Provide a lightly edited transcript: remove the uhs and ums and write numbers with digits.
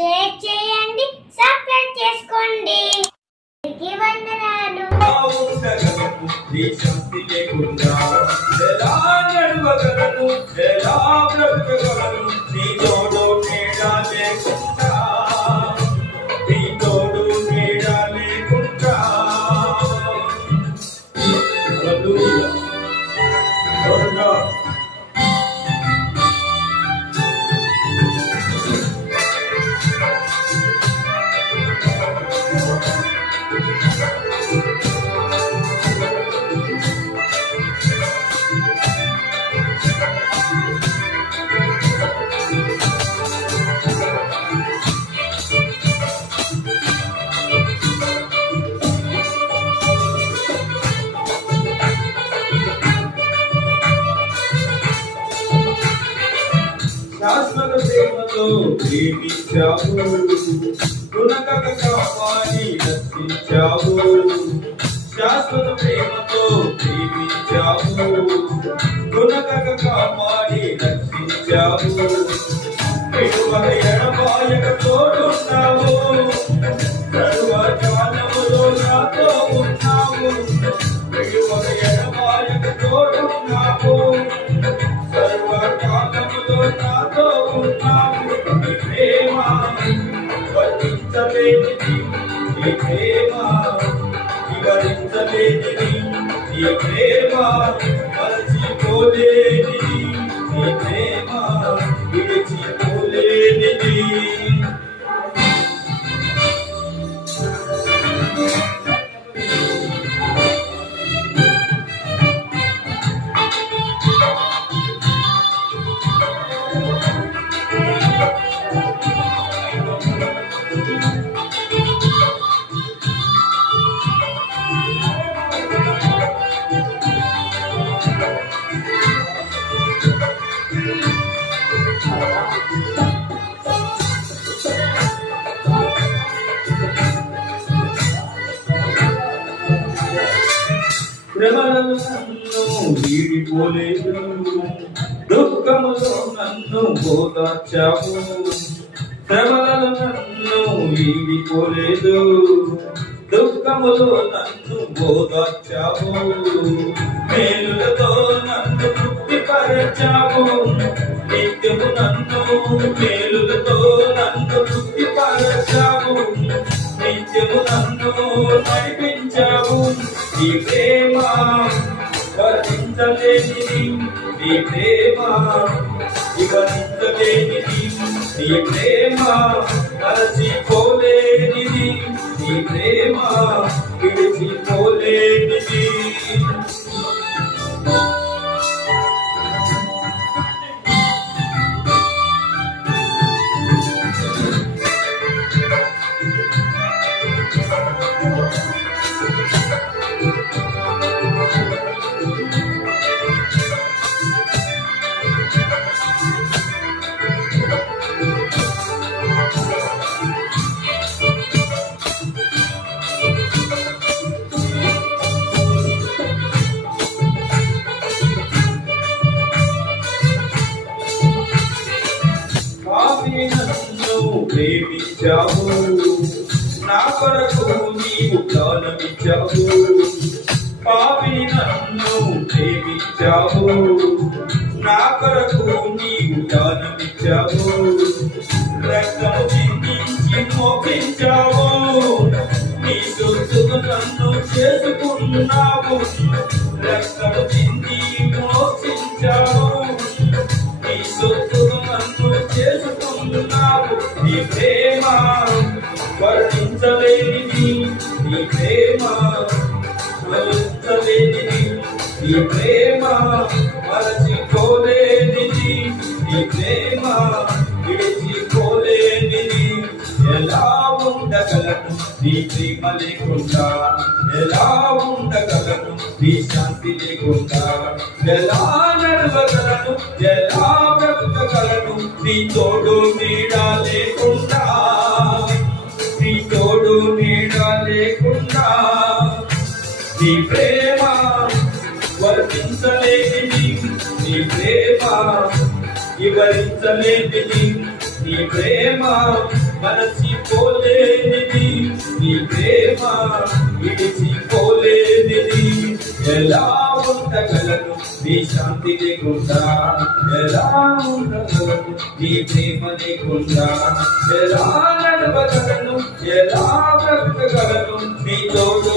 Share చేయండి, subscribe చేసుకోండి. వందనాలు. శాశ్వత ప్రేమతో ప్రేమించావు, రుణకక కాపాడి రక్షించావు. శాశ్వత ప్రేమతో ప్రేమించావు, రుణకక కాపాడి రక్షించావు. విడువక ఎడబాయక తోడున్నావు, సర్వకాలములో నాతో ఉన్నావు. విడువక ఎడబాయక తోడున్నావు, సర్వకాలములో నాతో ఉన్నావు. నీ ప్రేమ వర్ణించలేనిది, నీ ప్రేమ వివరించలేనిది, నీ ప్రేమ మరచిపోలేనిది, నీ ప్రేమ విడిచిపోలేనిది. శ్రమలలో నన్ను వీడిపోలేదు, దుఃఖములో నన్ను ఓదార్చావు. శ్రమలలో నన్ను వీడిపోలేదు, దుఃఖములో నన్ను ఓదార్చావు. మేలులతో నన్ను తృప్తిపరచావు, నిత్యము నన్ను మేలులతో నన్ను తృప్తిపరచావు. నిత్యము నన్ను నడిపించావు. నీ ప్రేమ వర్ణించలేనిది, నీ ప్రేమ వివరించలేనిది, నీ ప్రేమ మరచిపోలేనిది, నీ ప్రేమ విడిచిపోలేనిది. నన్ను ప్రేమించావు, నా కొరకు నీవు ప్రాణమిచ్చావు. పాపిని నన్ను ప్రేమించావు, నా కొరకు నీవు ప్రాణమిచ్చావు. రక్తము చిందించి మోక్షించావు, నీ సొత్తుకు నన్ను చేసుకున్నావు. రక్తము చింది మోక్షించావు, నీ సొత్తుకు నన్ను చేసుకున్నావు. నీ ప్రేమ వర్ణించలేనిది, నీ ప్రేమ వర్ణించలేనిది, నీ ప్రేమ మరచిపోలేనిది, నీ ప్రేమ విడిచిపోలేనిది. ఎలా ఉండగలను నీ ప్రేమ లేకుండా, ఎలా ఉండగలను నీ శాంతి లేకుండా, ఎలా నడవగలను, ఎలా బ్రతకగలను నీ తోడు నీడ లేకుండా, నీ తోడు నీడ లేకుండా. నీ ప్రేమ వర్ణించలేనిది, నీ ప్రేమ వివరించలేనిది, నీ ప్రేమ మరచిపోలేనిది నీ ప్రేమ విడిచిపోలేనిది ఎలా ఉండగలను నీ శాంతి లేకుండా ఎలా ఉండగలను నీ ప్రేమ లేకుండా ఎలా నడవగలను ఎలా బ్రతకగలను నీ తోడు